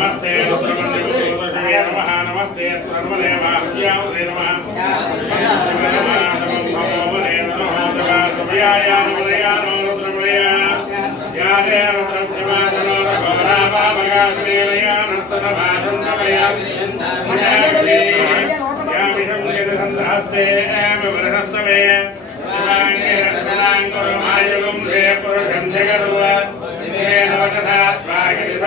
నమస్తే రుద్రమణ్యే నమ నమస్తే సర్వదేవాభ్యాముదే నమ విశ్వాభూతాన్ని సృష్టానుయాదినః నమాస్తుమేన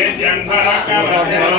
ఆ